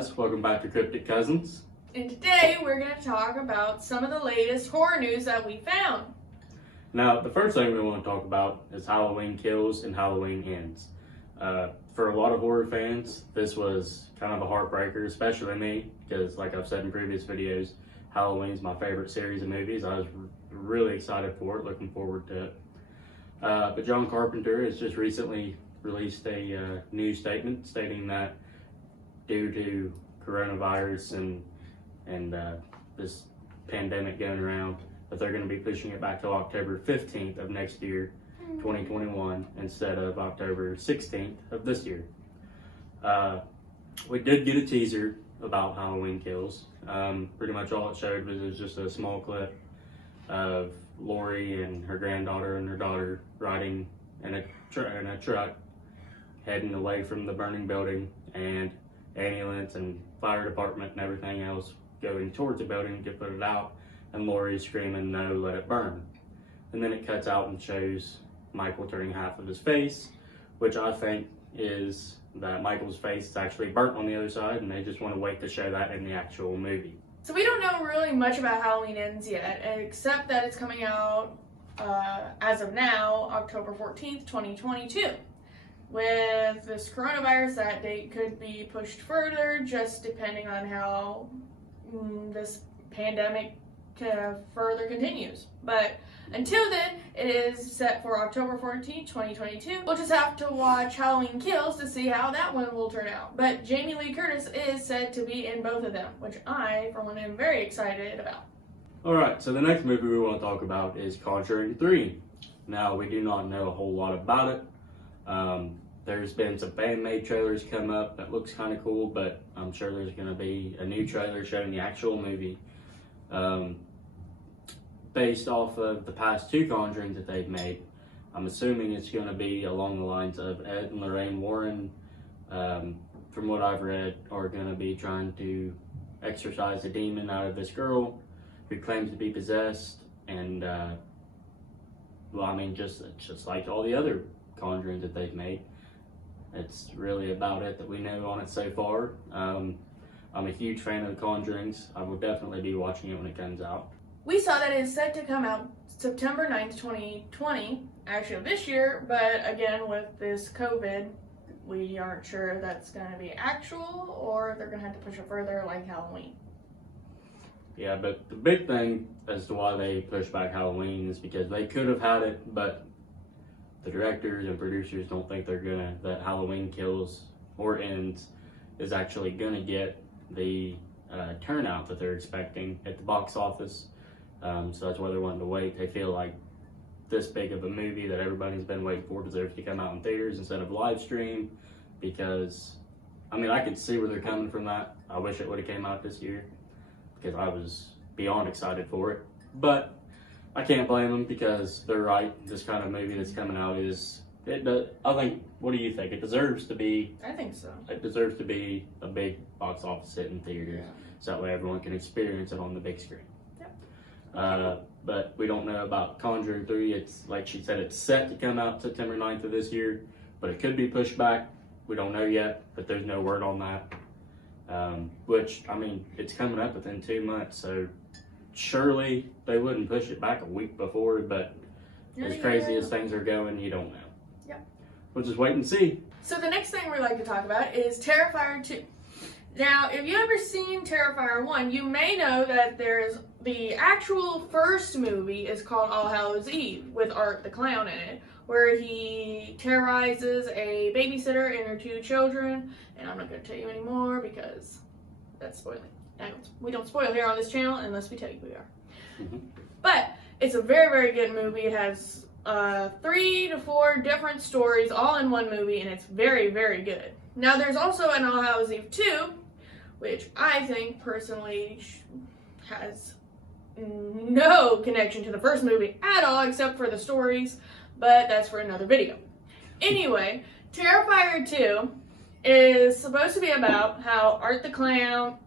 guys, welcome back to Cryptic Cousins. And today we're going to talk about some of the latest horror news that we found. Now, the first thing we want to talk about is Halloween Kills and Halloween Ends. For a lot of horror fans, this was kind of a heartbreaker, especially me, because like I've said in previous videos, Halloween's my favorite series of movies. I was really excited for it, looking forward to it. But John Carpenter has just recently released a news statement stating that due to coronavirus and this pandemic going around, that they're going to be pushing it back to October 15th of next year, 2021, instead of October 16th of this year. We did get a teaser about Halloween Kills. Pretty much all it showed was just a small clip of Lori and her granddaughter and her daughter riding in a truck heading away from the burning building, and ambulance and fire department and everything else going towards the building to put it out, and Lori screaming, "No, let it burn." And then it cuts out and shows Michael turning half of his face, which I think is that Michael's face is actually burnt on the other side, and they just want to wait to show that in the actual movie. So we don't know really much about Halloween Ends yet, except that it's coming out, as of now, October 14th, 2022. With this coronavirus, that date could be pushed further, just depending on how this pandemic further continues. But until then, it is set for October 14th, 2022. We'll just have to watch Halloween Kills to see how that one will turn out. But Jamie Lee Curtis is said to be in both of them, which I, for one, am very excited about. Alright, so the next movie we want to talk about is Conjuring 3. Now, we do not know a whole lot about it. There's been some fan-made trailers come up that looks kind of cool, but I'm sure there's going to be a new trailer showing the actual movie. Based off of the past two Conjurings that they've made, I'm assuming it's going to be along the lines of Ed and Lorraine Warren, from what I've read, are going to be trying to exorcise a demon out of this girl who claims to be possessed, and just like all the other Conjurings that they've made. It's really about it that we know on it so far. I'm a huge fan of the Conjurings. I will definitely be watching it when it comes out. We saw that it is set to come out September 9th, 2020, actually of this year, but again, with this COVID, we aren't sure if that's going to be actual or if they're going to have to push it further like Halloween. Yeah, but the big thing as to why they pushed back Halloween is because they could have had it, but the directors and producers don't think that Halloween Kills or Ends is actually gonna get the turnout that they're expecting at the box office. So that's why they're wanting to wait. They feel like this big of a movie that everybody's been waiting for deserves to come out in theaters instead of live stream, because I could see where they're coming from that. I wish it would have came out this year because I was beyond excited for it, but I can't blame them because they're right. This kind of movie that's coming out I think, what do you think? It deserves to be. I think so. It deserves to be a big box office hit in theaters, so that way everyone can experience it on the big screen. Yep. But we don't know about Conjuring 3. It's like she said, it's set to come out September 9th of this year, but it could be pushed back. We don't know yet, but there's no word on that. It's coming up within 2 months, so surely they wouldn't push it back a week before, but as crazy as things are going, you don't know. Yep. We'll just wait and see. So the next thing we'd like to talk about is Terrifier 2. Now, if you've ever seen Terrifier 1, you may know that there's the actual first movie is called All Hallows Eve, with Art the Clown in it, where he terrorizes a babysitter and her two children, and I'm not going to tell you anymore because that's spoiling. We don't spoil here on this channel unless we tell you we are. Mm-hmm. But it's a very, very good movie. It has 3 to 4 different stories all in one movie, and it's very, very good. Now, there's also an All Hallows Eve 2, which I think personally has no connection to the first movie at all, except for the stories, but that's for another video. Anyway, Terrifier 2 is supposed to be about how Art the Clown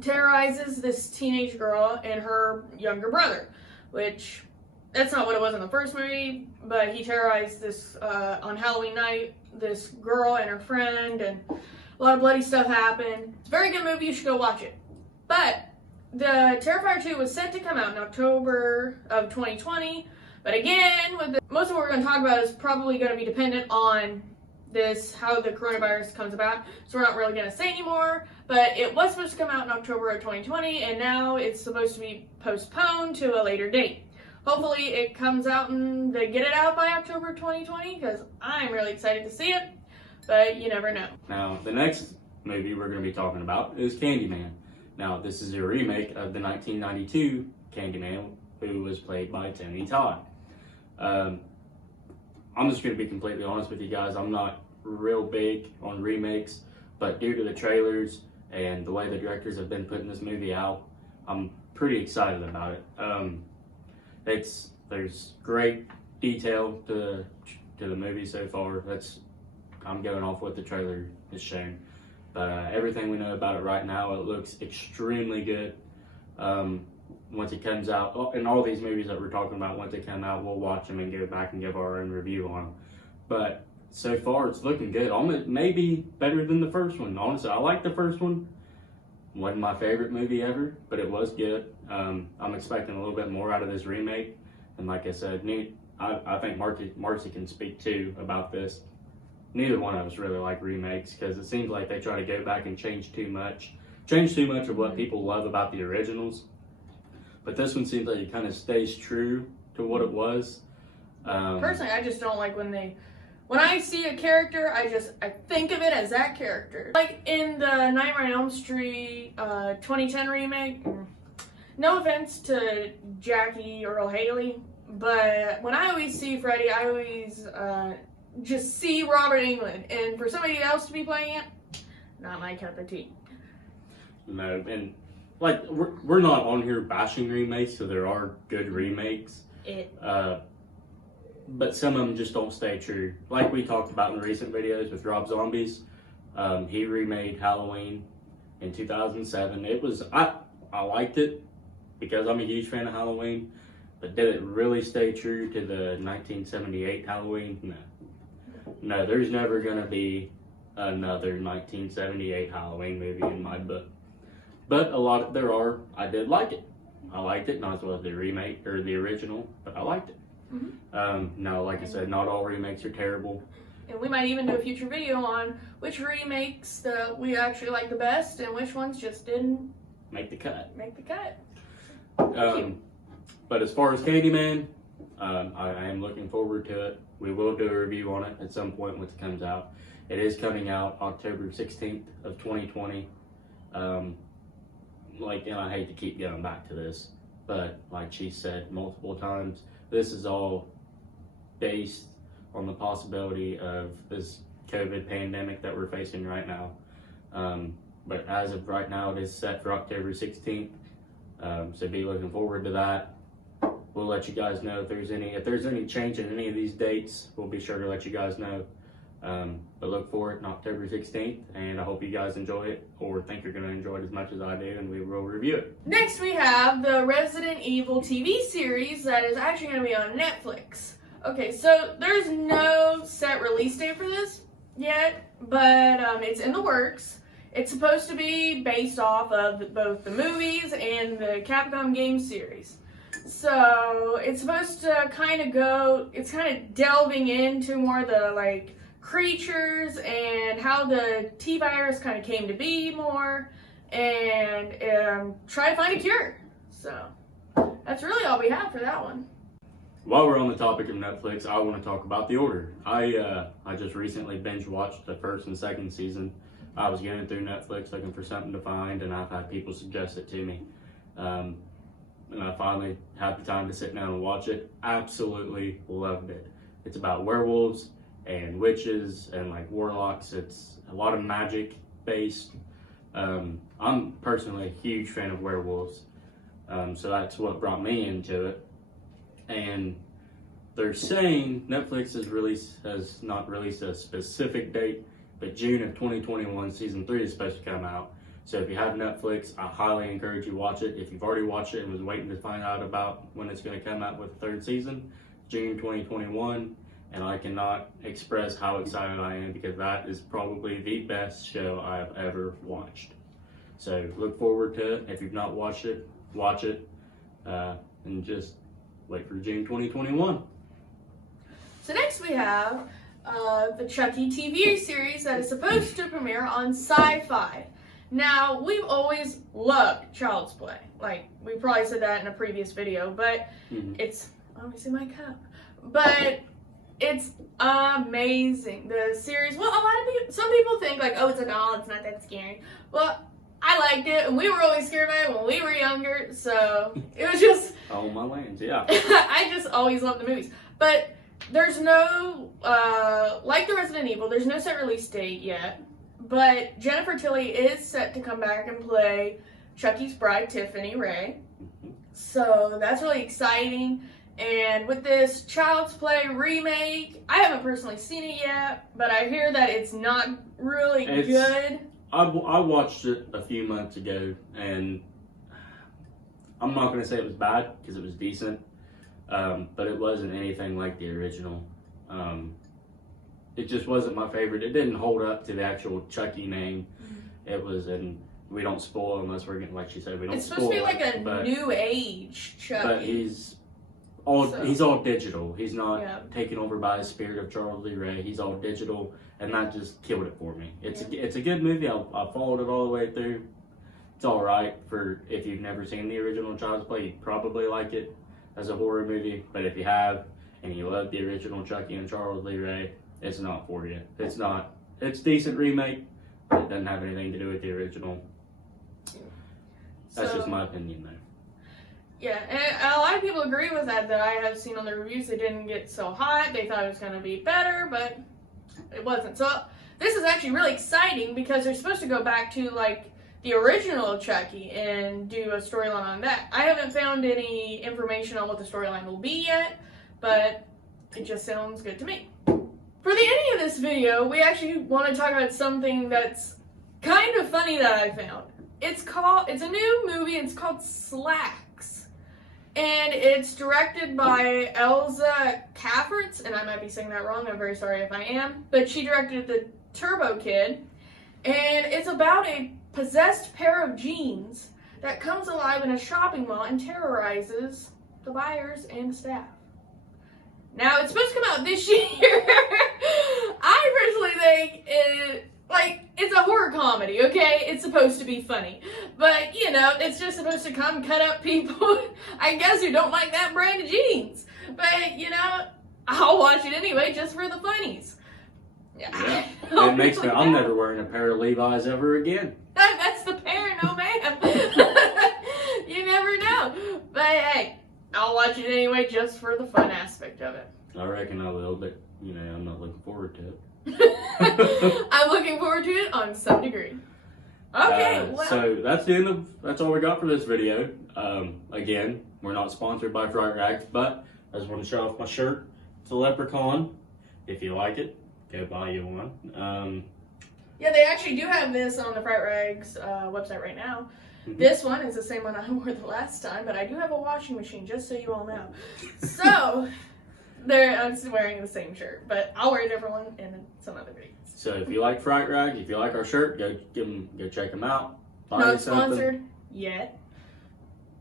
terrorizes this teenage girl and her younger brother, which that's not what it was in the first movie, but he terrorized this on Halloween night, this girl and her friend, and A lot of bloody stuff happened. It's a very good movie. You should go watch it. But the Terrifier 2 was set to come out in October of 2020. But again, most of what we're going to talk about is probably going to be dependent on how the coronavirus comes about. So we're not really going to say anymore. But it was supposed to come out in October of 2020, and now it's supposed to be postponed to a later date. Hopefully it comes out and they get it out by October 2020, because I'm really excited to see it. But you never know. Now, the next movie we're going to be talking about is Candyman. Now, this is a remake of the 1992 Candyman, who was played by Tony Todd. I'm just going to be completely honest with you guys. I'm not real big on remakes, but due to the trailers and the way the directors have been putting this movie out, I'm pretty excited about it. There's great detail to the movie so far. I'm going off what the trailer has shown, but everything we know about it right now, it looks extremely good. Once it comes out, and all these movies that we're talking about, once they come out, we'll watch them and go back and give our own review on them. But so far, it's looking good. Almost maybe better than the first one. Honestly, I like the first one. Wasn't my favorite movie ever, but it was good. I'm expecting a little bit more out of this remake. And like I said, I think Marcy can speak too about this. Neither one of us really like remakes, because it seems like they try to go back and change too much of what people love about the originals. But this one seems like it kind of stays true to what it was. Personally, I just don't like when I see a character, I think of it as that character. Like in the Nightmare on Elm Street 2010 remake, no offense to Jackie Earle Haley, but when I always see Freddy, I always just see Robert Englund. And for somebody else to be playing it, not my cup of tea. No, and like we're not on here bashing remakes, so there are good remakes. But some of them just don't stay true. Like we talked about in the recent videos with Rob Zombies, he remade Halloween in 2007. I liked it because I'm a huge fan of Halloween, but did it really stay true to the 1978 Halloween? No, there's never gonna be another 1978 Halloween movie in my book. But I did like it. I liked it, not as well as the remake or the original, but I liked it. Mm-hmm. No, like I said, not all remakes are terrible. And we might even do a future video on which remakes that we actually like the best and which ones just didn't make the cut. But as far as Candyman, I am looking forward to it. We will do a review on it at some point once it comes out. It is coming out October 16th of 2020. And I hate to keep going back to this, but like she said multiple times, this is all based on the possibility of this COVID pandemic that we're facing right now. But as of right now, it is set for October 16th. So be looking forward to that. We'll let you guys know if there's any change in any of these dates. We'll be sure to let you guys know. But look for it on October 16th, and I hope you guys enjoy it, or think you're going to enjoy it as much as I do, and we will review it. Next we have the Resident Evil TV series that is actually going to be on Netflix. Okay, so there's no set release date for this yet, but it's in the works. It's supposed to be based off of both the movies and the Capcom game series. So it's supposed to it's kind of delving into more the creatures and how the T-virus kind of came to be more, and try to find a cure. So that's really all we have for that one. While we're on the topic of Netflix, I want to talk about The Order. I just recently binge watched the first and second season. I was going through Netflix looking for something to find, and I've had people suggest it to me. And I finally had the time to sit down and watch it. Absolutely loved it. It's about werewolves and witches and warlocks. It's a lot of magic based. I'm personally a huge fan of werewolves, so that's what brought me into it. And they're saying Netflix has not released a specific date, but June of 2021 season 3 is supposed to come out. So if you have Netflix, I highly encourage you to watch it. If you've already watched it and was waiting to find out about when it's going to come out with the third season, June 2021. and I cannot express how excited I am because that is probably the best show I've ever watched. So look forward to it. If you've not watched it, watch it, and just wait for June 2021. So next we have the Chucky TV series that is supposed to premiere on Sci-Fi. Now, we've always loved Child's Play. Like, we probably said that in a previous video, but it's, obviously my cup, but it's amazing. The series, well, a lot of people, some people think like, oh, it's a doll, it's not that scary. Well, I liked it, and we were always scared of it when we were younger, so it was just... Oh, my lands, yeah. I just always loved the movies. But there's no, like the Resident Evil, there's no set release date yet. But Jennifer Tilly is set to come back and play Chucky's bride, Tiffany Ray. So that's really exciting. And with this Child's Play remake, I haven't personally seen it yet, but I hear that it's not really good. I watched it a few months ago, and I'm not going to say it was bad because it was decent, but it wasn't anything like the original. It just wasn't my favorite. It didn't hold up to the actual Chucky name. It was, and we don't spoil unless we're getting, like she said, we don't spoil. It's supposed to be like a new age Chucky. But he's all digital. He's not taken over by the spirit of Charles Lee Ray. He's all digital, and that just killed it for me. It's a good movie. I followed it all the way through. It's all right for if you've never seen the original Child's Play. You'd probably like it as a horror movie. But if you have and you love the original Chucky and Charles Lee Ray, it's not for you. It's not. It's a decent remake, but it doesn't have anything to do with the original. That's just my opinion, though. Yeah, and a lot of people agree with that I have seen on the reviews. It didn't get so hot. They thought it was going to be better, but it wasn't. So this is actually really exciting because they're supposed to go back to like the original Chucky and do a storyline on that. I haven't found any information on what the storyline will be yet, but it just sounds good to me. For the ending of this video, we actually want to talk about something that's kind of funny that I found. It's a new movie, it's called Slacks. And it's directed by Elza Cafferts, and I might be saying that wrong, I'm very sorry if I am. But she directed The Turbo Kid, and it's about a possessed pair of jeans that comes alive in a shopping mall and terrorizes the buyers and the staff. Now, it's supposed to come out this year. I personally think it's a horror comedy, okay? It's supposed to be funny. But, you know, it's just supposed to come cut up people, I guess, who don't like that brand of jeans. But, you know, I'll watch it anyway just for the funnies. Yeah. It makes me, I'm never wearing a pair of Levi's ever again. That's the parano, man. You never know. But, hey, I'll watch it anyway just for the fun aspect of it. I reckon I will, but, you know, I'm not looking forward to it. I'm looking forward to it on some degree. Okay, well. So that's all we got for this video. Again, we're not sponsored by Fright Rags, but I just want to show off my shirt. It's a leprechaun. If you like it, go buy you one. Yeah, they actually do have this on the Fright Rags website right now. This one is the same one I wore the last time, but I do have a washing machine, just so you all know. So, I'm just wearing the same shirt, but I'll wear a different one in some other videos. So if you like Fright Rags, if you like our shirt, go check them out. Buy Not something. sponsored yet.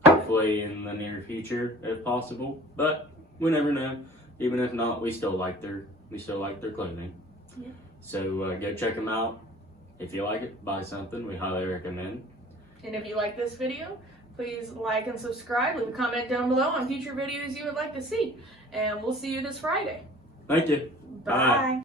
Hopefully in the near future, if possible. But we never know. Even if not, we still like their clothing. Yeah. So go check them out. If you like it, buy something. We highly recommend. And if you like this video, please like and subscribe. Leave a comment down below on future videos you would like to see. And we'll see you this Friday. Thank you. Bye.